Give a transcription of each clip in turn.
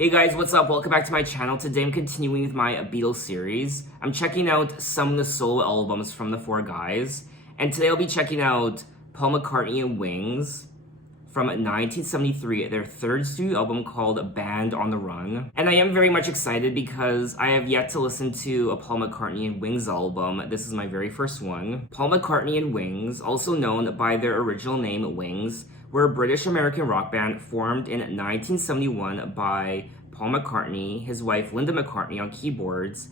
Hey guys, what's up? Welcome back to my channel. Today I'm continuing with my Beatles series. I'm checking out some of the solo albums from the four guys. And today I'll be checking out Paul McCartney and Wings from 1973, their third studio album called Band on the Run. And I am very much excited because I have yet to listen to a Paul McCartney and Wings album. This is my very first one. Paul McCartney and Wings, also known by their original name Wings, were a British-American rock band formed in 1971 by Paul McCartney, his wife Linda McCartney on keyboards,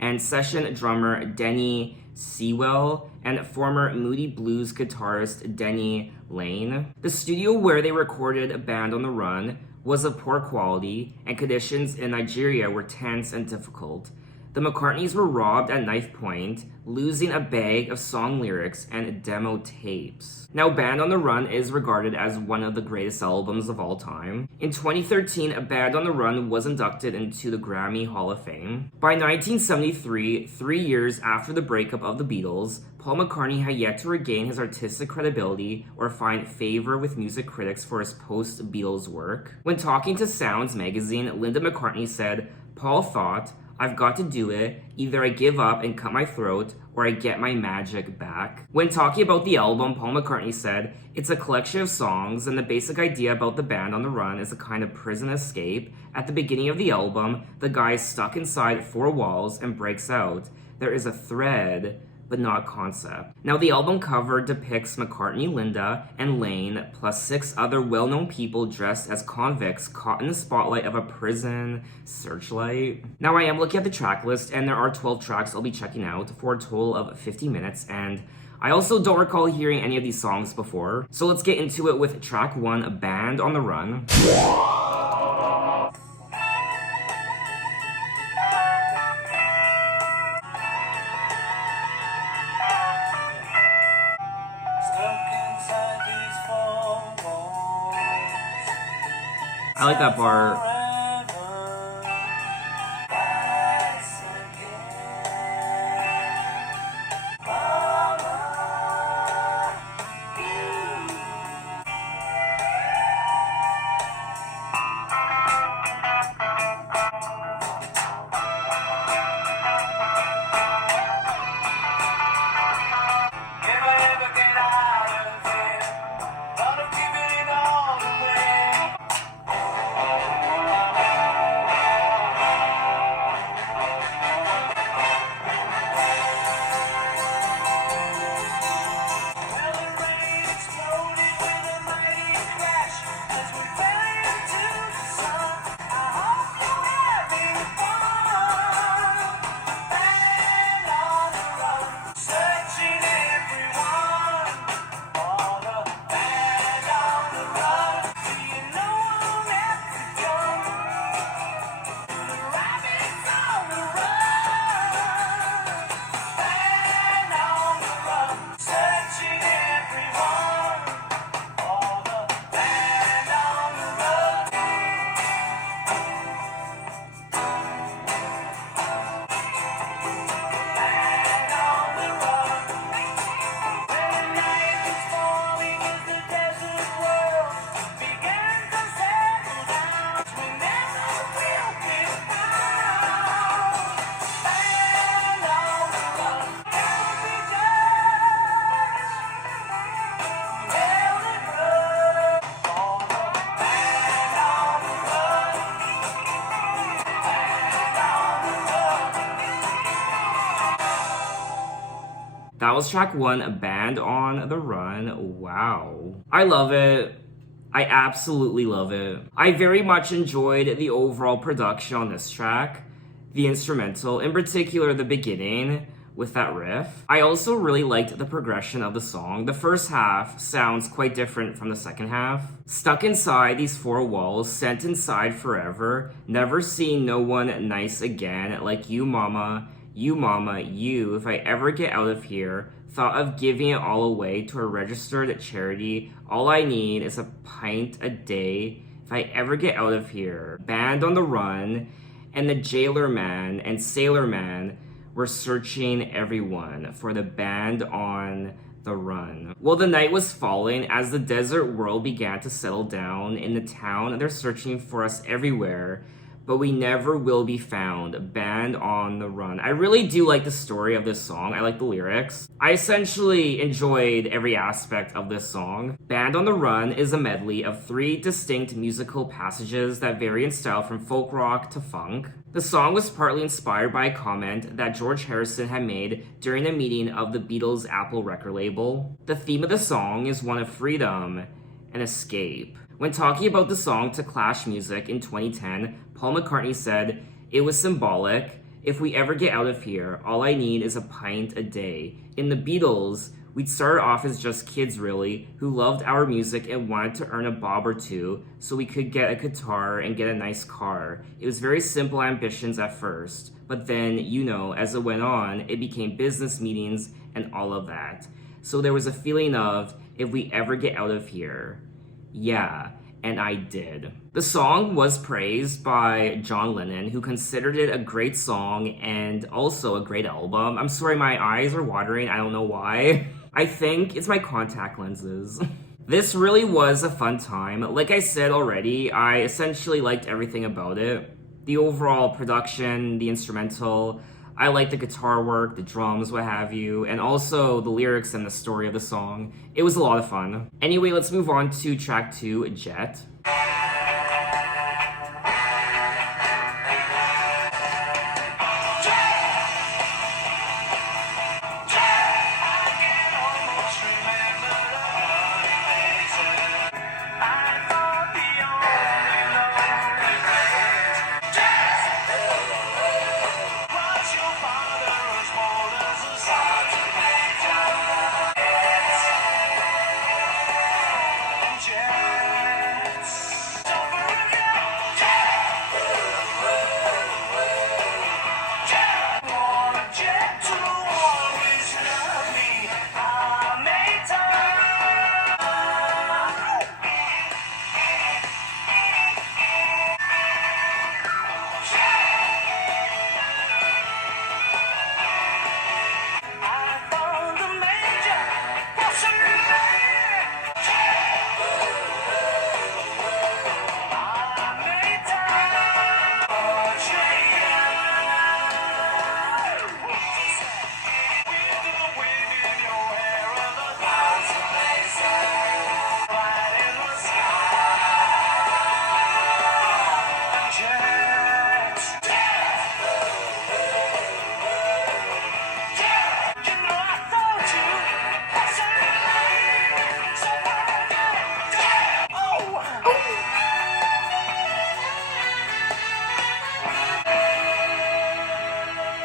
and session drummer Denny Sewell, and former Moody Blues guitarist Denny Laine. The studio where they recorded Band on the Run was of poor quality, and conditions in Nigeria were tense and difficult. The McCartneys were robbed at knife point, losing a bag of song lyrics and demo tapes. Now, Band on the Run is regarded as one of the greatest albums of all time. In 2013, Band on the Run was inducted into the Grammy Hall of Fame. By 1973, 3 years after the breakup of the Beatles, Paul McCartney had yet to regain his artistic credibility or find favor with music critics for his post-Beatles work. When talking to Sounds magazine, Linda McCartney said, "Paul thought, I've got to do it. Either I give up and cut my throat, or I get my magic back." When talking about the album, Paul McCartney said, "It's a collection of songs, and the basic idea about the Band on the Run is a kind of prison escape. At the beginning of the album, the guy is stuck inside 4 walls and breaks out. There is a thread, but not concept." Now, the album cover depicts McCartney, Linda, and Laine, plus 6 other well-known people dressed as convicts caught in the spotlight of a prison searchlight. Now, I am looking at the track list, and there are 12 tracks I'll be checking out for a total of 50 minutes, and I also don't recall hearing any of these songs before. So let's get into it with track 1, Band on the Run. I like that part. That was track 1, Band on the Run. Wow. I love it. I absolutely love it. I very much enjoyed the overall production on this track, the instrumental, in particular the beginning with that riff. I also really liked the progression of the song. The first half sounds quite different from the second half. Stuck inside these 4 walls, sent inside forever, never seeing no one nice again, like you mama, you, if I ever get out of here, thought of giving it all away to a registered charity. All I need is a pint a day. If I ever get out of here. Band on the Run, and the jailer man and sailor man were searching everyone for the band on the run. Well, the night was falling as the desert world began to settle down in the town. They're searching for us everywhere, but we never will be found, band on the run. I really do like the story of this song. I like the lyrics. I essentially enjoyed every aspect of this song. Band on the Run is a medley of 3 distinct musical passages that vary in style from folk rock to funk. The song was partly inspired by a comment that George Harrison had made during a meeting of the Beatles' Apple record label. The theme of the song is one of freedom and escape. When talking about the song to Clash Music in 2010, Paul McCartney said, "It was symbolic. If we ever get out of here, all I need is a pint a day." In the Beatles, we'd started off as just kids really, who loved our music and wanted to earn a bob or two so we could get a guitar and get a nice car. It was very simple ambitions at first, but then, as it went on, it became business meetings and all of that. So there was a feeling of, if we ever get out of here. Yeah, and I did. The song was praised by John Lennon, who considered it a great song and also a great album. I'm sorry, my eyes are watering. I don't know why. I think it's my contact lenses. This really was a fun time. Like I said already, I essentially liked everything about it. The overall production, the instrumental, I like the guitar work, the drums, what have you, and also the lyrics and the story of the song. It was a lot of fun. Anyway, let's move on to track 2, Jet.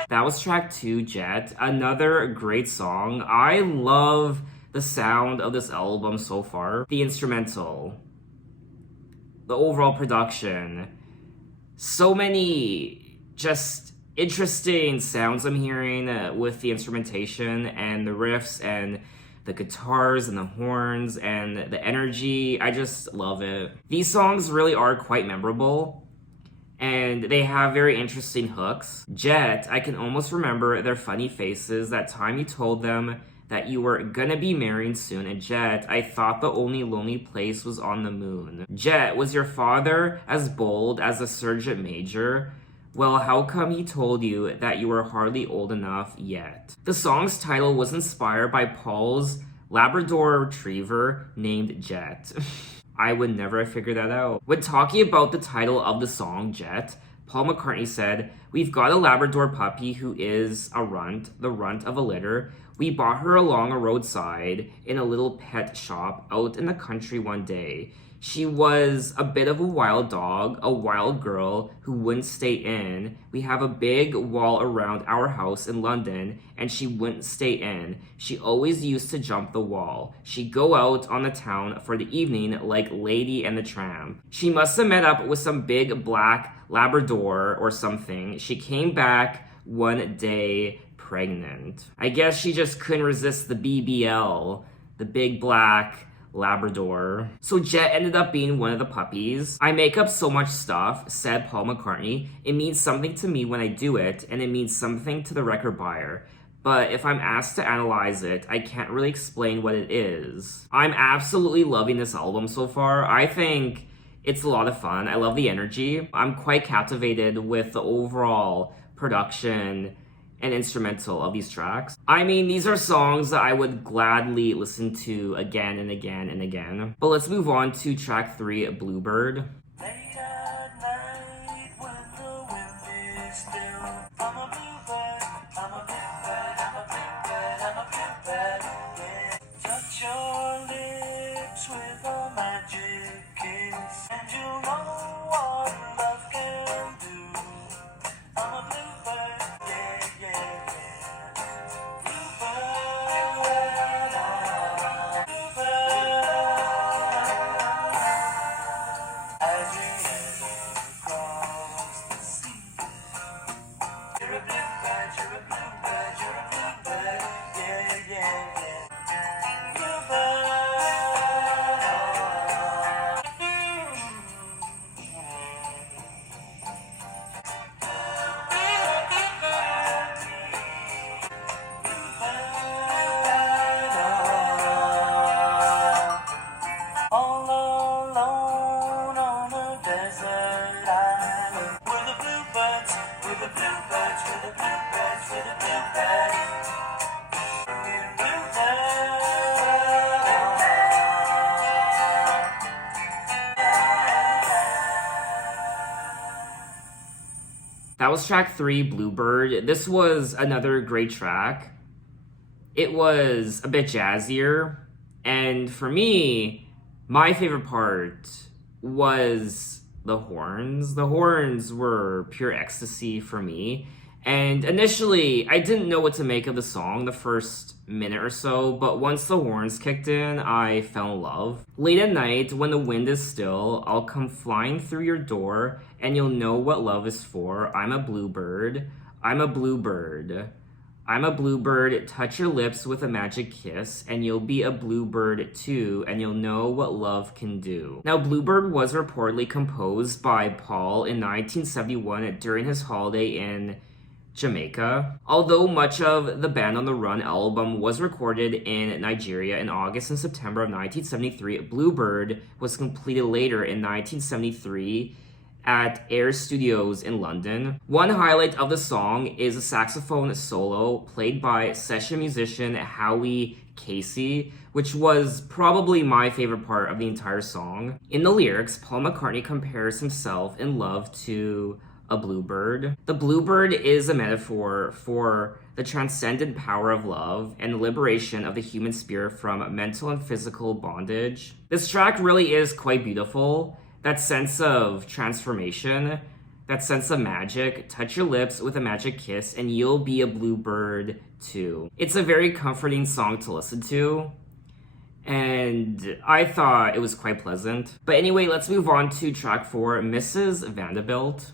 That was track 2, Jet. Another great song. I love the sound of this album so far. The instrumental, the overall production, so many just interesting sounds I'm hearing with the instrumentation and the riffs and the guitars and the horns and the energy. I just love it. These songs really are quite memorable. And they have very interesting hooks. Jet, I can almost remember their funny faces that time you told them that you were gonna be married soon. And Jet, I thought the only lonely place was on the moon. Jet, was your father as bold as a sergeant major? Well, how come he told you that you were hardly old enough yet? The song's title was inspired by Paul's Labrador retriever named Jet. I would never have figured that out. When talking about the title of the song, Jet, Paul McCartney said, "We've got a Labrador puppy who is a runt, the runt of a litter. We bought her along a roadside in a little pet shop out in the country one day. She was a bit of a wild dog, a wild girl who wouldn't stay in. We have a big wall around our house in London, and she wouldn't stay in. She always used to jump the wall. She'd go out on the town for the evening like Lady and the Tramp. She must have met up with some big black Labrador or something. She came back one day pregnant. I guess she just couldn't resist the BBL, the big black Labrador. So Jet ended up being one of the puppies. I make up so much stuff, said Paul McCartney. It means something to me when I do it, and it means something to the record buyer. But if I'm asked to analyze it, I can't really explain what it is. I'm absolutely loving this album so far. I think It's a lot of fun. I love the energy. I'm quite captivated with the overall production and instrumental of these tracks. I mean, these are songs that I would gladly listen to again and again and again. But let's move on to track 3, Bluebird. Late at night when the wind is still, I'm a bluebird, I'm a bluebird, I'm a bluebird, I'm a bluebird, yeah. Touch your lips with a magic kiss, and you'll know what love can do. I'm a bluebird, yeah, yeah, yeah. Bluebird, as we head across the sea. You're a bluebird, you're a bluebird, you're a bluebird, yeah, yeah, yeah. Bluebird. All alone on a desert island. We're the bluebirds, we're the bluebirds, we're the bluebirds, we're the bluebirds. We're That was track 3, Bluebird. This was another great track. It was a bit jazzier, and for me, my favorite part was the horns. The horns were pure ecstasy for me. And initially, I didn't know what to make of the song the first minute or so, but once the horns kicked in, I fell in love. Late at night, when the wind is still, I'll come flying through your door, and you'll know what love is for. I'm a bluebird. I'm a bluebird. I'm a bluebird, touch your lips with a magic kiss, and you'll be a bluebird too, and you'll know what love can do. Now, Bluebird was reportedly composed by Paul in 1971 during his holiday in Jamaica. Although much of the Band on the Run album was recorded in Nigeria in August and September of 1973, Bluebird was completed later in 1973 at Air Studios in London. One highlight of the song is a saxophone solo played by session musician Howie Casey, which was probably my favorite part of the entire song. In the lyrics, Paul McCartney compares himself in love to a bluebird. The bluebird is a metaphor for the transcendent power of love and the liberation of the human spirit from mental and physical bondage. This track really is quite beautiful. That sense of transformation, that sense of magic. Touch your lips with a magic kiss and you'll be a bluebird too. It's a very comforting song to listen to, and I thought it was quite pleasant. But anyway, let's move on to track 4, Mrs. Vanderbilt.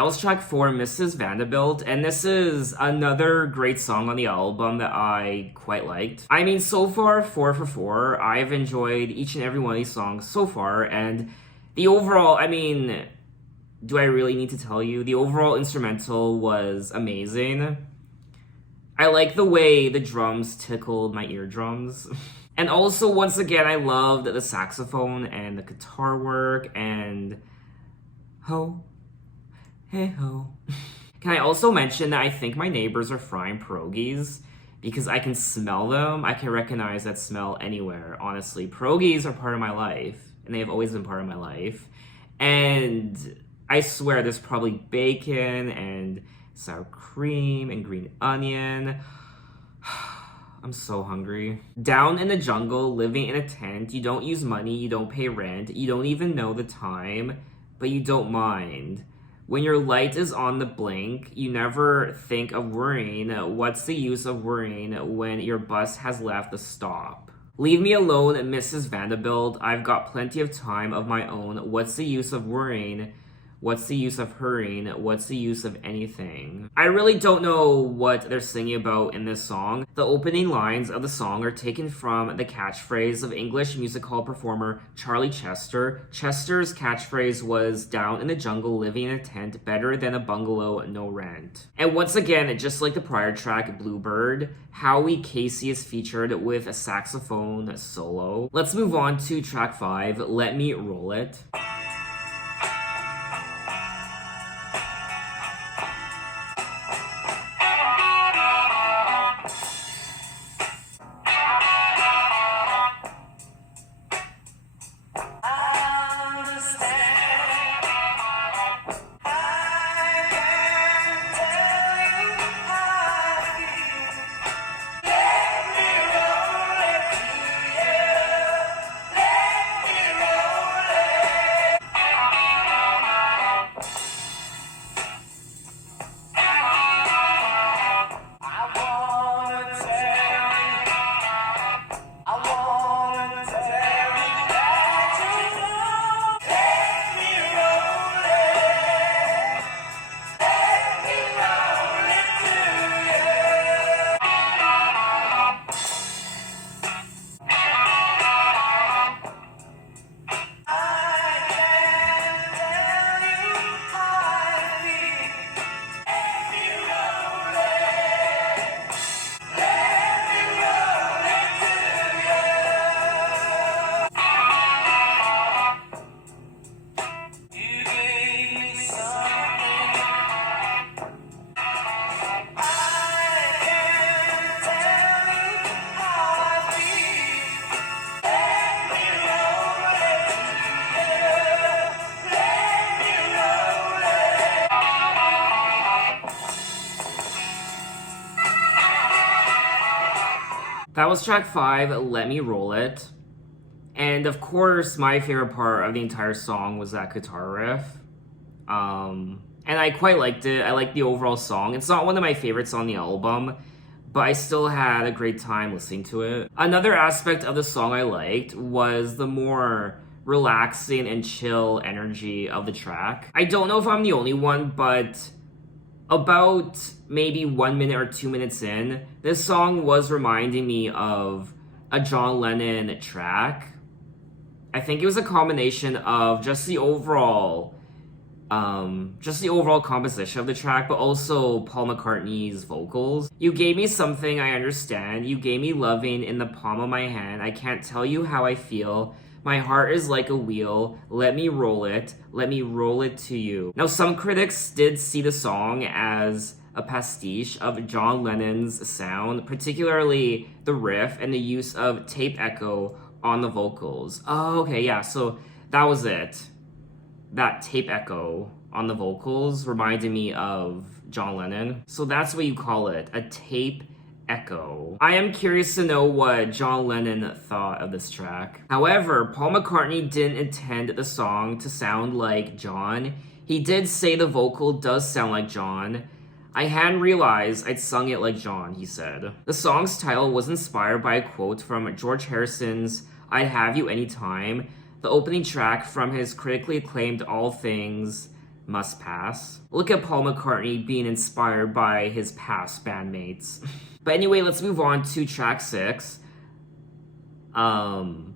That was track 4, Mrs. Vanderbilt, and this is another great song on the album that I quite liked. I mean, so far, 4 for 4, I've enjoyed each and every one of these songs so far, and the overall, I mean, do I really need to tell you? The overall instrumental was amazing. I like the way the drums tickled my eardrums. And also, once again, I loved the saxophone and the guitar work and ho, hey ho. Can I also mention that I think my neighbors are frying pierogies because I can smell them. I can recognize that smell anywhere, honestly. Pierogies are part of my life, and they have always been part of my life. And I swear there's probably bacon and sour cream and green onion. I'm so hungry. Down in the jungle, living in a tent, you don't use money, you don't pay rent, you don't even know the time, but you don't mind. When your light is on the blink, you never think of worrying. What's the use of worrying when your bus has left the stop? Leave me alone, Mrs. Vanderbilt. I've got plenty of time of my own. What's the use of worrying? What's the use of hurrying? What's the use of anything? I really don't know what they're singing about in this song. The opening lines of the song are taken from the catchphrase of English music hall performer Charlie Chester. Chester's catchphrase was, "Down in the jungle, living in a tent, better than a bungalow, no rent." And once again, just like the prior track, Bluebird, Howie Casey is featured with a saxophone solo. Let's move on to track 5, Let Me Roll It. That was track 5, Let Me Roll It. And of course, my favorite part of the entire song was that guitar riff. And I quite liked it. I liked the overall song. It's not one of my favorites on the album, but I still had a great time listening to it. Another aspect of the song I liked was the more relaxing and chill energy of the track. I don't know if I'm the only one, but about maybe 1 minute or 2 minutes in, this song was reminding me of a John Lennon track. I think it was a combination of just the overall composition of the track, but also Paul McCartney's vocals. You gave me something I understand. You gave me loving in the palm of my hand. I can't tell you how I feel. My heart is like a wheel. Let me roll it. Let me roll it to you. Now, some critics did see the song as a pastiche of John Lennon's sound, particularly the riff and the use of tape echo on the vocals. Oh, okay, yeah, so that was it. That tape echo on the vocals reminded me of John Lennon. So that's what you call it, a tape echo. I am curious to know what John Lennon thought of this track. However, Paul McCartney didn't intend the song to sound like John. He did say the vocal does sound like John. I hadn't realized I'd sung it like John, he said. The song's title was inspired by a quote from George Harrison's I'd Have You Anytime, the opening track from his critically acclaimed All Things must pass. Look at Paul McCartney being inspired by his past bandmates. But anyway, let's move on to track 6. Mamunia.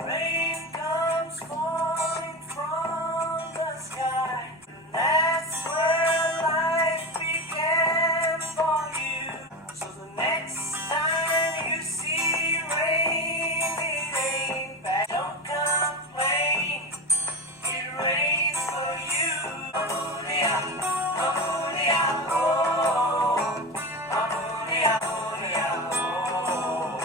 Rain comes falling from the sky. That's where life began for you. So the next time you see rain, it ain't bad. Don't complain, it rains for you. Mamunia, Mamunia, oh. Mamunia, Mamunia, oh.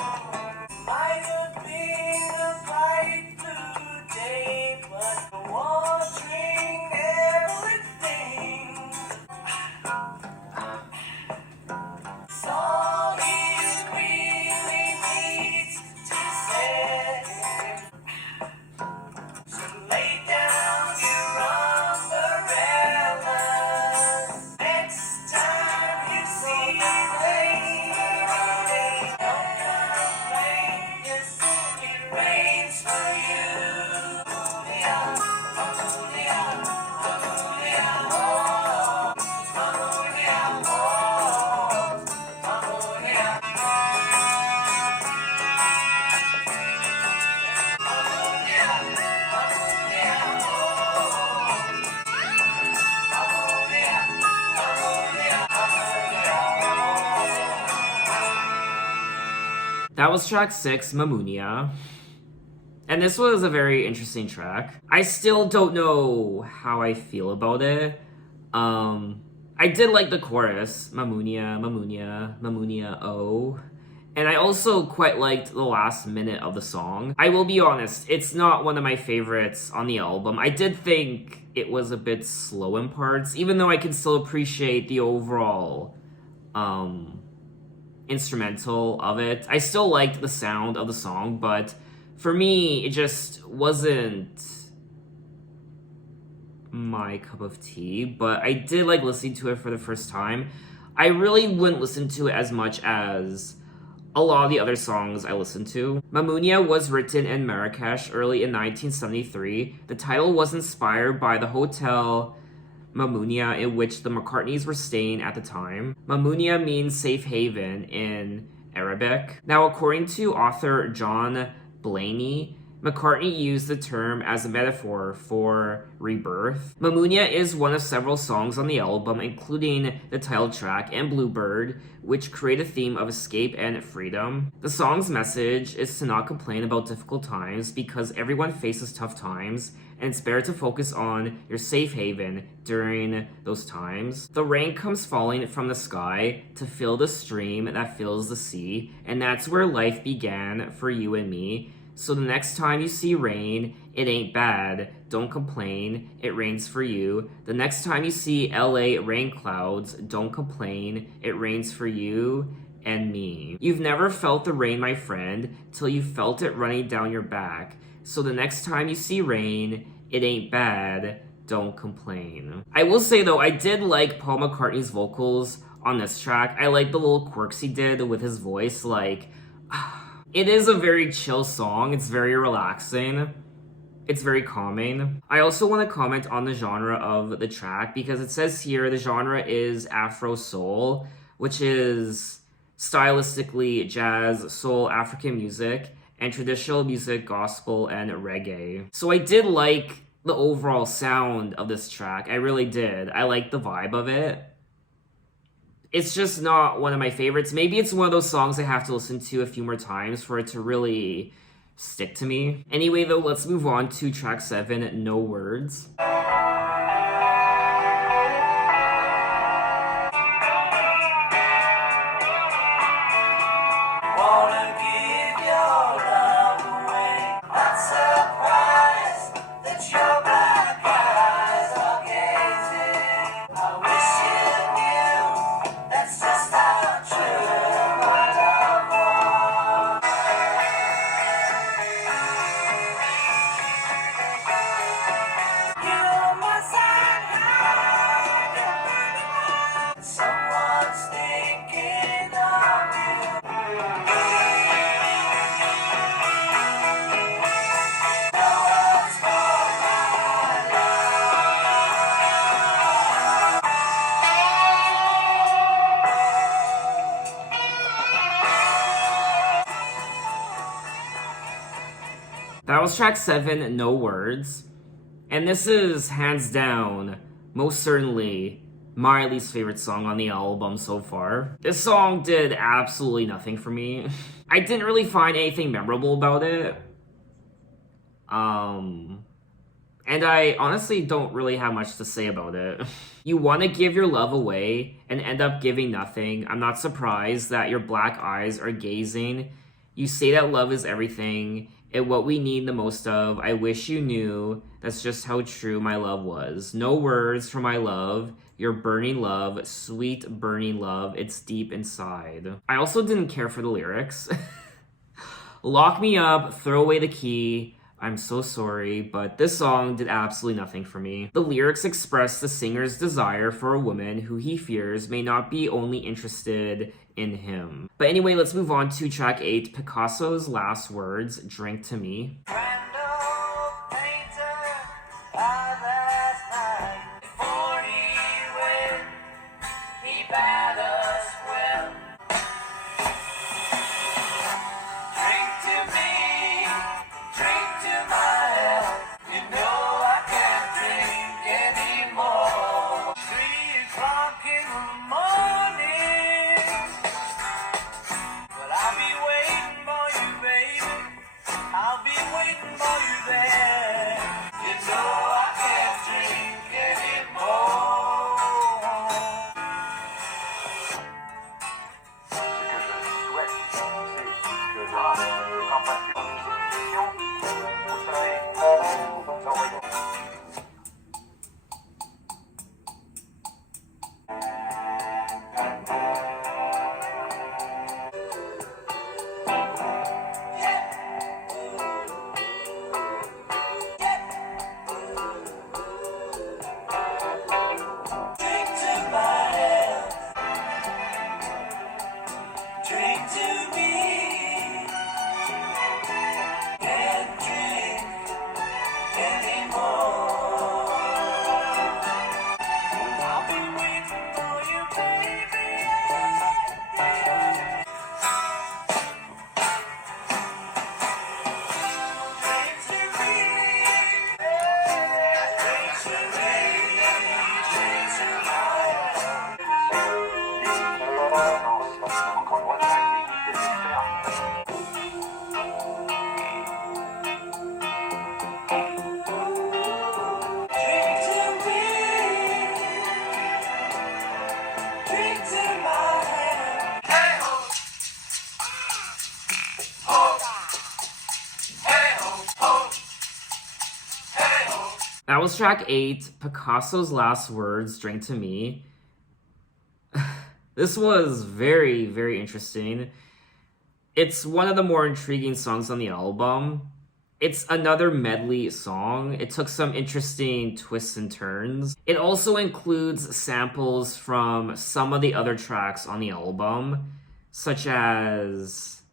Might have been a bright blue day, but watering everything. It's all it really needs to say. So lay down your umbrellas. Next time you see rain, don't complain, 'cause it rains for you. Mamunia, Mamunia, Mamunia, oh. Mamunia, oh. Mamunia. That was track 6, Mamunia. And this was a very interesting track. I still don't know how I feel about it. I did like the chorus, Mamunia, Mamunia, Mamunia, oh. And I also quite liked the last minute of the song. I will be honest, it's not one of my favorites on the album. I did think it was a bit slow in parts, even though I can still appreciate the overall instrumental of it. I still liked the sound of the song, but for me, it just wasn't my cup of tea. But I did like listening to it for the first time. I really wouldn't listen to it as much as a lot of the other songs I listened to. Mamunia was written in Marrakesh early in 1973. The title was inspired by the hotel Mamunia, in which the McCartneys were staying at the time. Mamunia means safe haven in Arabic. Now, according to author John Blaney, McCartney used the term as a metaphor for rebirth. Mamunia is one of several songs on the album, including the title track and Bluebird, which create a theme of escape and freedom. The song's message is to not complain about difficult times because everyone faces tough times, and it's better to focus on your safe haven during those times. The rain comes falling from the sky to fill the stream that fills the sea, and that's where life began for you and me. So the next time you see rain, it ain't bad. Don't complain. It rains for you. The next time you see LA rain clouds, don't complain. It rains for you and me. You've never felt the rain, my friend, till you felt it running down your back. So the next time you see rain, it ain't bad. Don't complain. I will say though, I did like Paul McCartney's vocals on this track. I like the little quirks he did with his voice, like... It is a very chill song. It's very relaxing. It's very calming. I also want to comment on the genre of the track because it says here the genre is Afro Soul, which is stylistically jazz, soul, African music, and traditional music, gospel, and reggae. So I did like the overall sound of this track. I really did. I like the vibe of it. It's just not one of my favorites. Maybe it's one of those songs I have to listen to a few more times for it to really stick to me. Anyway, though, let's move on to track 7, No Words. Wanna give your love away. Not surprised that your black eyes are gazing. I wish you knew that's just how true my love was. That was track 7, No Words. And this is hands down, most certainly, my least favorite song on the album so far. This song did absolutely nothing for me. I didn't really find anything memorable about it. And I honestly don't really have much to say about it. You want to give your love away and end up giving nothing. I'm not surprised that your black eyes are gazing. You say that love is everything and what we need the most of. I wish you knew that's just how true my love was. No words for my love. Your burning love, sweet burning love. It's deep inside. I also didn't care for the lyrics. Lock me up, throw away the key. I'm so sorry, but this song did absolutely nothing for me. The lyrics express the singer's desire for a woman who he fears may not be only interested in him. But anyway, let's move on to track 8, Picasso's Last Words, Drink to Me. That was track 8, Picasso's Last Words, Drink to Me. This was very, very interesting. It's one of the more intriguing songs on the album. It's another medley song. It took some interesting twists and turns. It also includes samples from some of the other tracks on the album, such as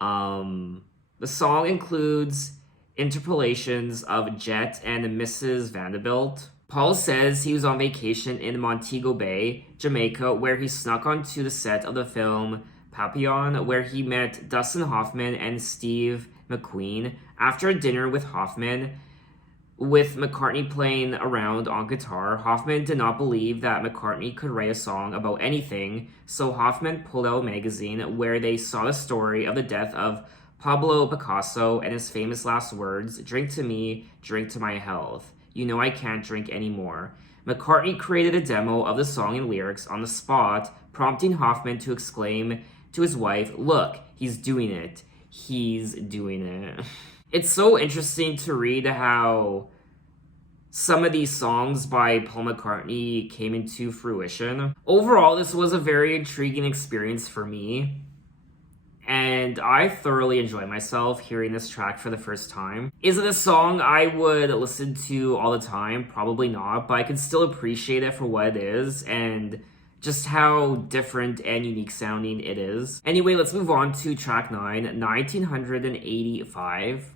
the song includes interpolations of Jet and Mrs. Vanderbilt. Paul says he was on vacation in Montego Bay, Jamaica, where he snuck onto the set of the film Papillon, where he met Dustin Hoffman and Steve McQueen. After a dinner with Hoffman, with McCartney playing around on guitar, Hoffman did not believe that McCartney could write a song about anything, so Hoffman pulled out a magazine where they saw the story of the death of Pablo Picasso and his famous last words, "Drink to me, drink to my health. You know I can't drink anymore." McCartney created a demo of the song and lyrics on the spot, prompting Hoffman to exclaim to his wife, "Look, he's doing it. He's doing it." It's so interesting to read how some of these songs by Paul McCartney came into fruition. Overall, this was a very intriguing experience for me. And I thoroughly enjoyed myself hearing this track for the first time. Is it a song I would listen to all the time? Probably not, but I can still appreciate it for what it is and just how different and unique sounding it is. Anyway, let's move on to track 9, 1985.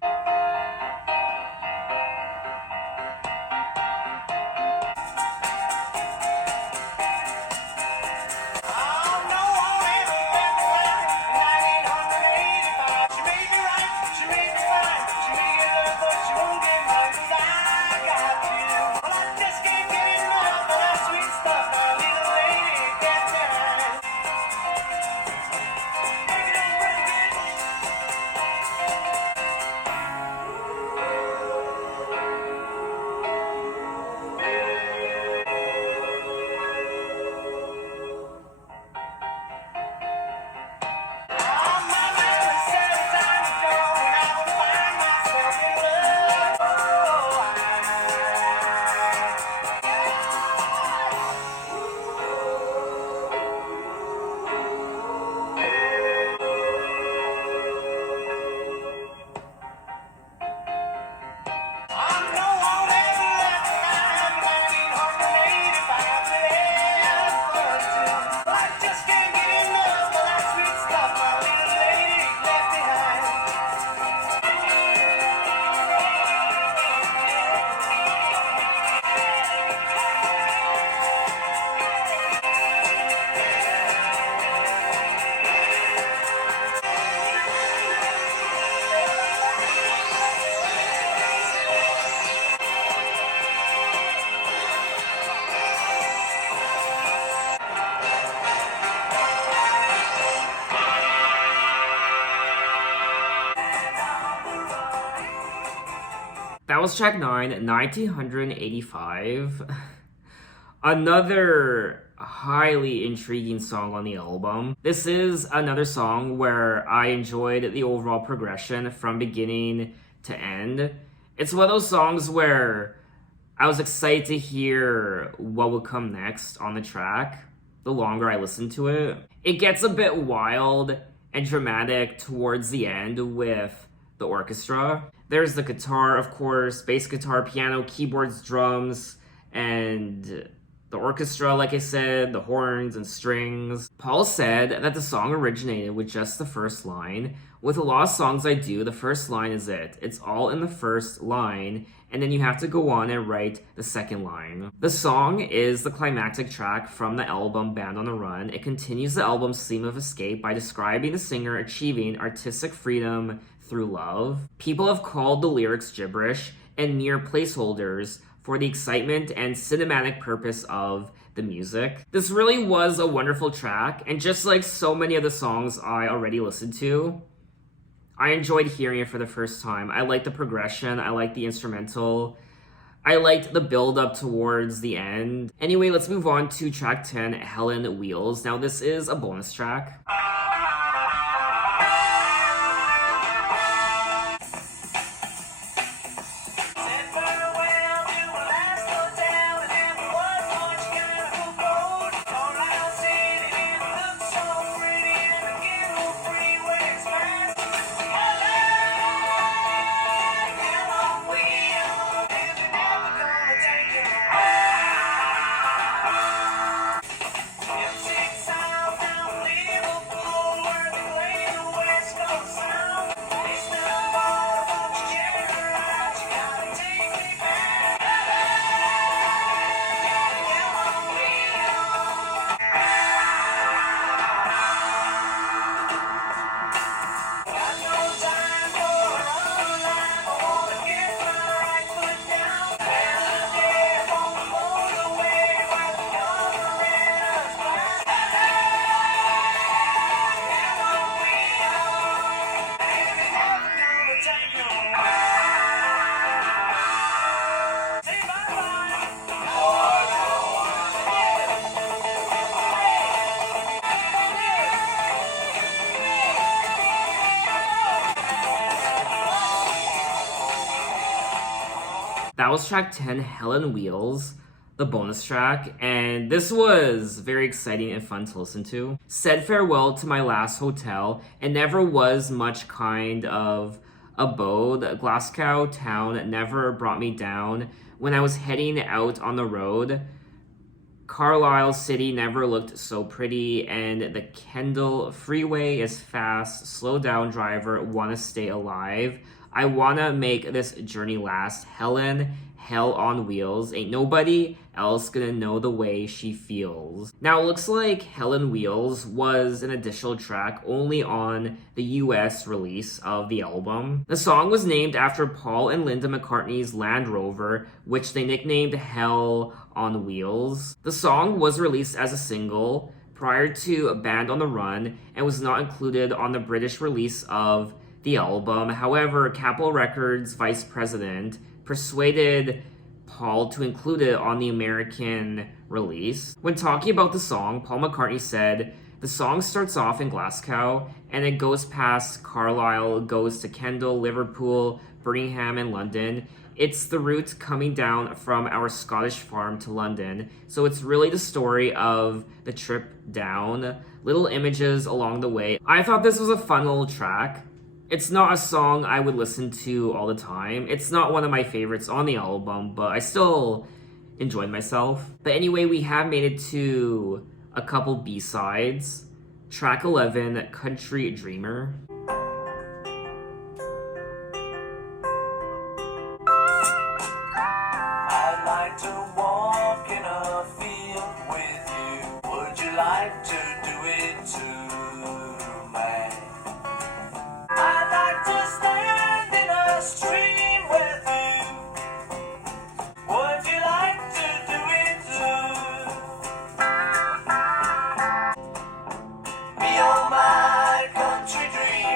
That was track 9, 1985. Another highly intriguing song on the album. This is another song where I enjoyed the overall progression from beginning to end. It's one of those songs where I was excited to hear what would come next on the track the longer I listened to it. It gets a bit wild and dramatic towards the end with the orchestra. There's the guitar, of course, bass guitar, piano, keyboards, drums, and the orchestra, like I said, the horns and strings. Paul said that the song originated with just the first line. With a lot of songs I do, the first line is it. It's all in the first line, and then you have to go on and write the second line. The song is the climactic track from the album Band on the Run. It continues the album's theme of escape by describing the singer achieving artistic freedom through love. People have called the lyrics gibberish and mere placeholders for the excitement and cinematic purpose of the music. This really was a wonderful track, and just like so many of the songs I already listened to, I enjoyed hearing it for the first time. I liked the progression, I liked the instrumental, I liked the build up towards the end. Anyway, let's move on to track 10, Helen Wheels. Now this is a bonus track. That was track 10, Helen Wheels, the bonus track, and this was very exciting and fun to listen to. Said farewell to my last hotel, and never was much kind of abode. Glasgow town never brought me down. When I was heading out on the road, Carlisle City never looked so pretty, and the Kendall Freeway is fast. Slow down, driver, wanna stay alive. I wanna make this journey last. Helen, hell on wheels. Ain't nobody else gonna know the way she feels. Now, it looks like Helen Wheels was an additional track only on the US release of the album. The song was named after Paul and Linda McCartney's Land Rover, which they nicknamed Hell on Wheels. The song was released as a single prior to Band on the Run and was not included on the British release of the album. However, Capitol Records vice president persuaded Paul to include it on the American release. When talking about the song, Paul McCartney said, "The song starts off in Glasgow and it goes past Carlisle, goes to Kendal, Liverpool, Birmingham, and London. It's the route coming down from our Scottish farm to London. So it's really the story of the trip down, little images along the way." I thought this was a fun little track. It's not a song I would listen to all the time. It's not one of my favorites on the album, but I still enjoyed myself. But anyway, we have made it to a couple B-sides. Track 11, Country Dreamer. I'd like to walk in a field with you. Would you like to do it too, man? I'd like to stand in a stream with you. Would you like to do it too? Be all my country dreamer.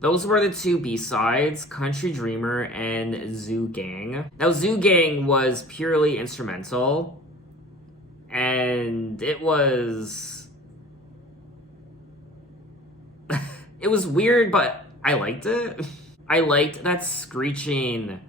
Those were the two B-sides, Country Dreamer and Zoo Gang. Now, Zoo Gang was purely instrumental, and it was... it was weird, but I liked it. I liked that screeching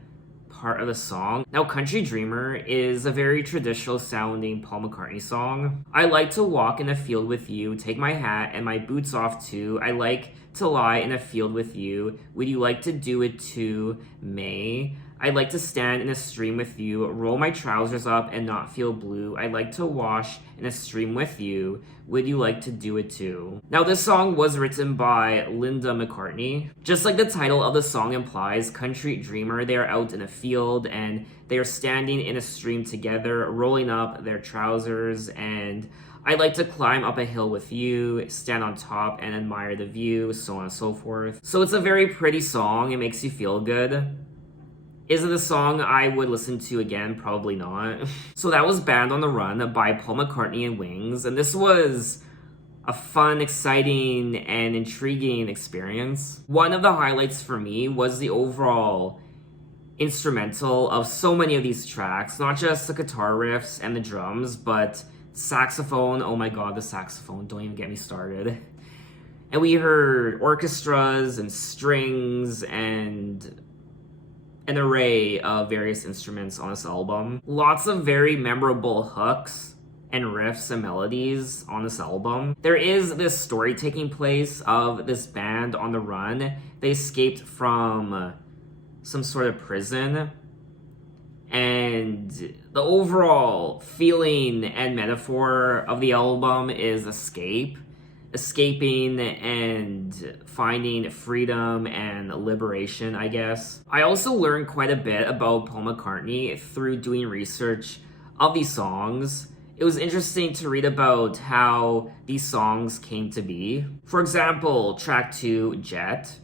part of the song. Now, Country Dreamer is a very traditional sounding Paul McCartney song. I like to walk in a field with you, take my hat and my boots off too. I like to lie in a field with you. Would you like to do it too, May? I'd like to stand in a stream with you, roll my trousers up and not feel blue. I'd like to wash in a stream with you. Would you like to do it too? Now, this song was written by Linda McCartney. Just like the title of the song implies, Country Dreamer, they are out in a field and they are standing in a stream together, rolling up their trousers, and I'd like to climb up a hill with you, stand on top and admire the view, so on and so forth. So it's a very pretty song. It makes you feel good. Is it a song I would listen to again? Probably not. So that was Band on the Run by Paul McCartney and Wings, and this was a fun, exciting, and intriguing experience. One of the highlights for me was the overall instrumental of so many of these tracks, not just the guitar riffs and the drums, but saxophone. Oh my god, the saxophone, don't even get me started. And we heard orchestras and strings and an array of various instruments on this album. Lots of very memorable hooks and riffs and melodies on this album. There is this story taking place of this band on the run. They escaped from some sort of prison, and the overall feeling and metaphor of the album is escaping and finding freedom and liberation, I guess. I also learned quite a bit about Paul McCartney through doing research of these songs. It was interesting to read about how these songs came to be. For example, track 2, Jet,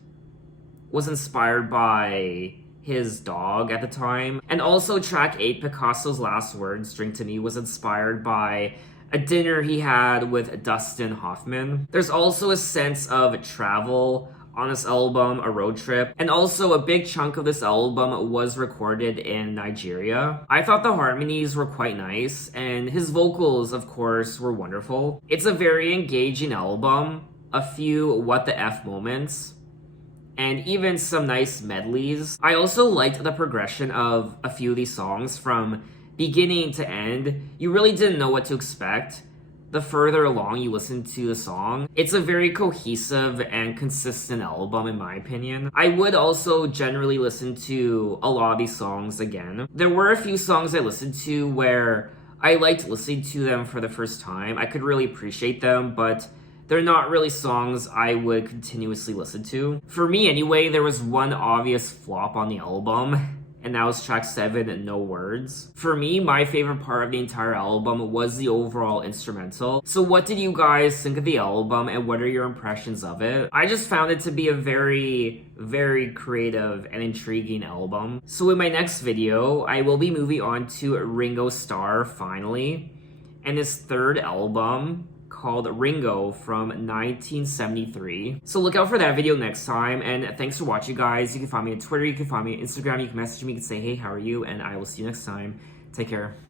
was inspired by his dog at the time. And also track 8, Picasso's Last Words, Drink to Me, was inspired by a dinner he had with Dustin Hoffman. There's also a sense of travel on this album, a road trip, and also a big chunk of this album was recorded in Nigeria. I thought the harmonies were quite nice, and his vocals, of course, were wonderful. It's a very engaging album, a few what the F moments, and even some nice medleys. I also liked the progression of a few of these songs from beginning to end. You really didn't know what to expect the further along you listen to the song. It's a very cohesive and consistent album, in my opinion. I would also generally listen to a lot of these songs again. There were a few songs I listened to where I liked listening to them for the first time. I could really appreciate them, but they're not really songs I would continuously listen to. For me anyway, there was one obvious flop on the album, and that was track 7, No Words. For me, my favorite part of the entire album was the overall instrumental. So what did you guys think of the album, and what are your impressions of it? I just found it to be a very, very creative and intriguing album. So in my next video, I will be moving on to Ringo Starr, finally, and his third album, called Ringo, from 1973. So look out for that video next time, and thanks for watching, guys. You can find me on Twitter, you can find me on Instagram, you can message me, you can say, hey, how are you? And I will see you next time. Take care.